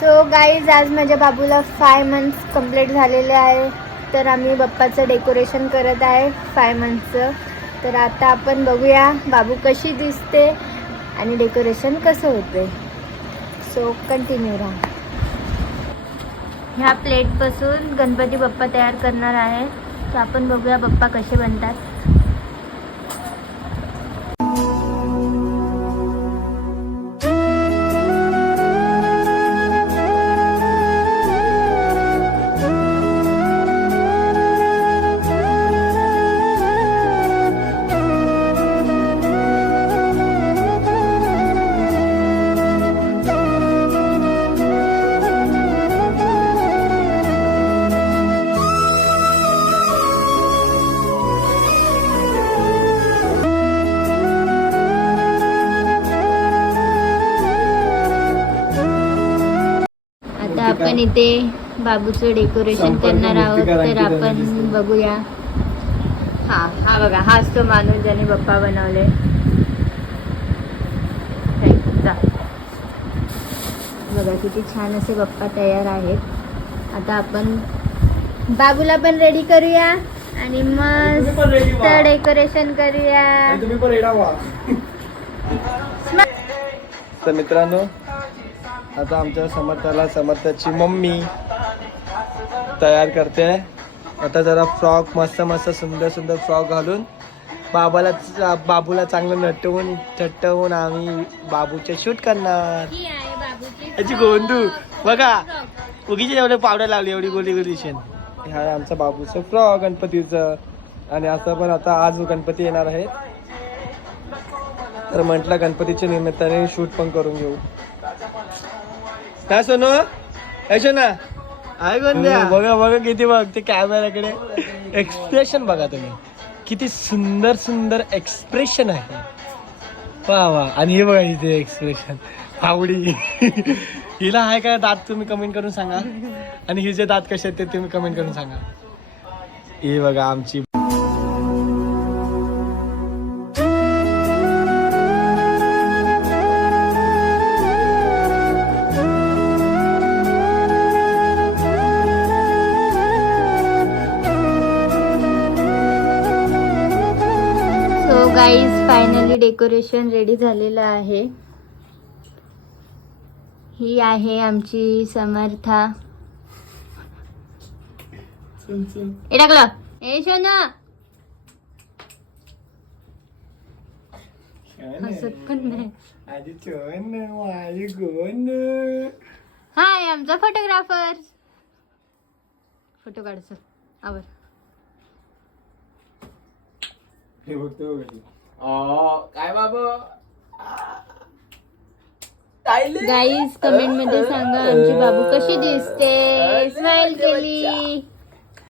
So guys आज माझ्या बाबूला 5 months complete झालेले आहे. तर आम्ही बाप्पाचं डेकोरेशन करत आहे 5 मंथचं. तर आता आपण बघूया बाबू कशी दिसते आणि डेकोरेशन कसं होते. सो कंटिन्यू राहा. ह्या प्लेटपासून गणपती बाप्पा तयार करणार आहे. तर आपण बघूया बाप्पा कसे बनतात. आपण इथे बाबूचं डेकोरेशन करणार आहोत. तर आपण बघूया. हा बघा, हाच तो माणूस ज्याने बाप्पा बनवले. बघा किती छान असे बाप्पा तयार आहेत. आता आपण बाबूला पण रेडी करूया आणि मस्त डेकोरेशन करूया. तर मित्रांनो, आता आमच्या समर्थाची मम्मी तयार करते. आता जरा फ्रॉक मस्त सुंदर फ्रॉक घालून बाबूला चांगलं नटवून आम्ही बाबूचे शूट करणार. याची गोंधू बघा, उगीचे एवढे पावडर लावली, एवढी गोली शेण. हा आमचा बाबूचं फ्रॉक गणपतीचं. आणि असं पण आता आज गणपती येणार आहे, तर म्हटलं गणपतीच्या निमित्ताने शूट पण करून घेऊ. काय सोनू, ऐशो ना बघा किती बघते कॅमेऱ्याकडे. एक्सप्रेशन बघा तुम्ही, किती सुंदर एक्सप्रेशन आहे. वा. आणि हे बघा इथे एक्सप्रेशन आवडी. हिला आहे काय दात, तुम्ही कमेंट करून सांगा. आणि हिचे दात कसे आहेत ते तुम्ही कमेंट करून सांगा. हे बघा आमची गाईज फायनली डेकोरेशन रेडी झालेलं आहे. ही आहे आमची समर्था. हे टाकलं हे शोना हसत पण नाही. हाय आमचा फोटोग्राफर. फोटो काढ आवर. काय बाबा गाईज कमेंट मध्ये सांगा आमची बाबू कशी दिसते. स्माइल केली.